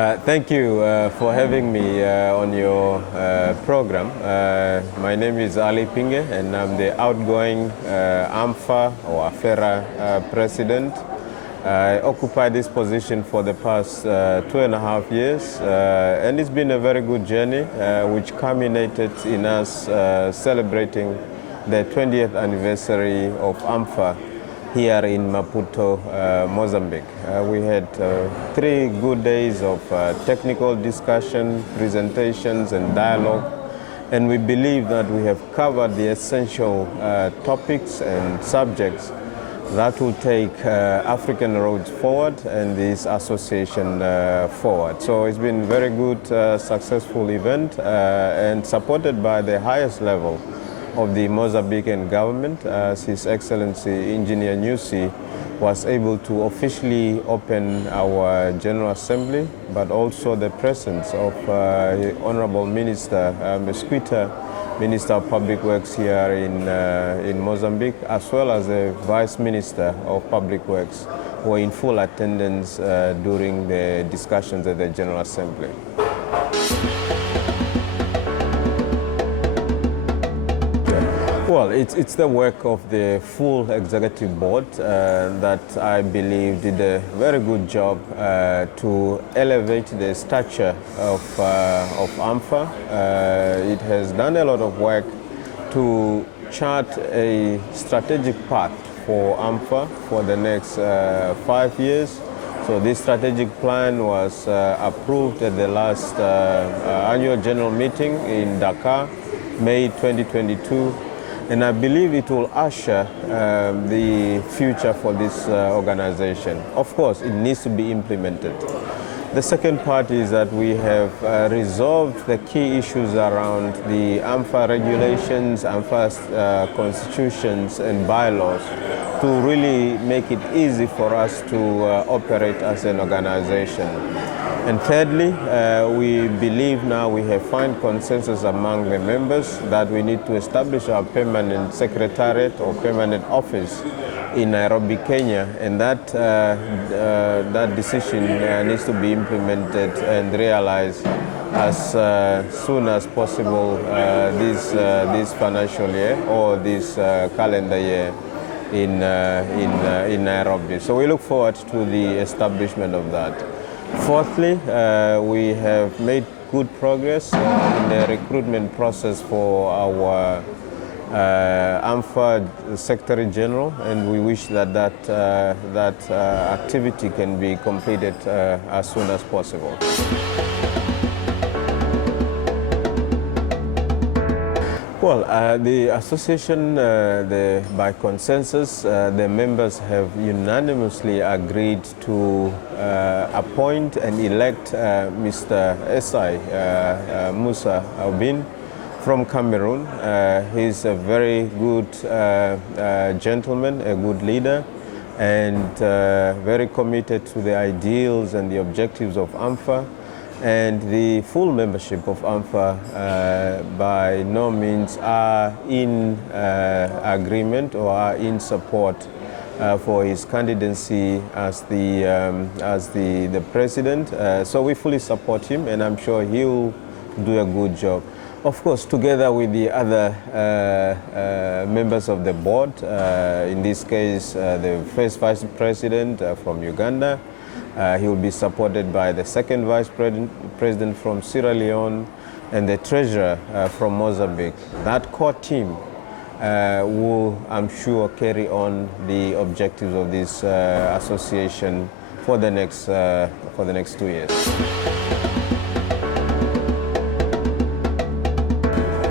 Thank you for having me on your program. My name is Ali Ipinge and I'm the outgoing ARMFA or AFERA president. I occupied this position for the past 2.5 years and it's been a very good journey which culminated in us celebrating the 20th anniversary of ARMFA here in Maputo, Mozambique. We had 3 good days of technical discussion, presentations and dialogue, and we believe that we have covered the essential topics and subjects that will take African roads forward and this association forward. So it's been a very good, successful event and supported by the highest level of the Mozambican government, as His Excellency Engineer Nyusi was able to officially open our General Assembly, but also the presence of Honorable Minister Mesquita, Minister of Public Works here in Mozambique, as well as the Vice Minister of Public Works, were in full attendance during the discussions at the General Assembly. Well, it's the work of the full executive board that I believe did a very good job to elevate the stature of ARMFA. It has done a lot of work to chart a strategic path for ARMFA for the next 5 years. So this strategic plan was approved at the last annual general meeting in Dakar, May 2022. And I believe it will usher the future for this organization. Of course, it needs to be implemented. The second part is that we have resolved the key issues around the ARMFA regulations, ARMFA constitutions and bylaws to really make it easy for us to operate as an organization. And thirdly, we believe now we have found consensus among the members that we need to establish our permanent secretariat or permanent office in Nairobi, Kenya, and that decision needs to be implemented and realized as soon as possible this financial year or this calendar year in Nairobi. So we look forward to the establishment of that. Fourthly, we have made good progress in the recruitment process for our ARMFA Secretary General, and we wish that activity can be completed as soon as possible. Well, the association, by consensus, the members have unanimously agreed to appoint and elect Mr. Essaïe Moussa Aubin from Cameroon. He's a very good gentleman, a good leader, and very committed to the ideals and the objectives of ARMFA. And the full membership of ARMFA by no means are in agreement or are in support for his candidacy as the president. So we fully support him, and I'm sure he'll do a good job. Of course, together with the other members of the board, in this case, the first vice president from Uganda. He will be supported by the second vice president from Sierra Leone and the treasurer from Mozambique. That core team will, I'm sure, carry on the objectives of this association for the next 2 years.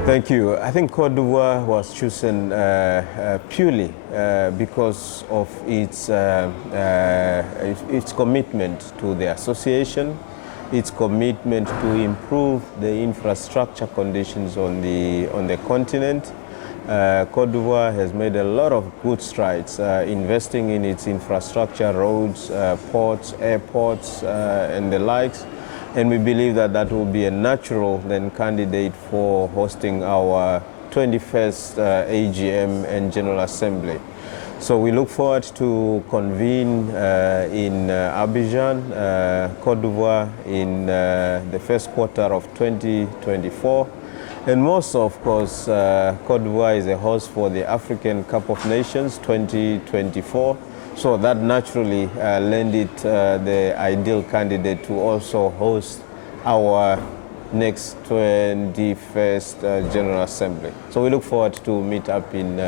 Thank you. I think Côte d'Ivoire was chosen purely because of its commitment to the association, its commitment to improve the infrastructure conditions on the continent. Côte d'Ivoire has made a lot of good strides investing in its infrastructure, roads, ports, airports, and the likes. And we believe that will be a natural then candidate for hosting our 21st AGM and General Assembly. So we look forward to convene in Abidjan, Côte d'Ivoire in the first quarter of 2024. And most, of course, Côte d'Ivoire is a host for the African Cup of Nations 2024. So that naturally lend it the ideal candidate to also host our next 21st General Assembly. So we look forward to meet up in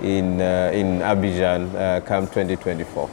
Abidjan come 2024.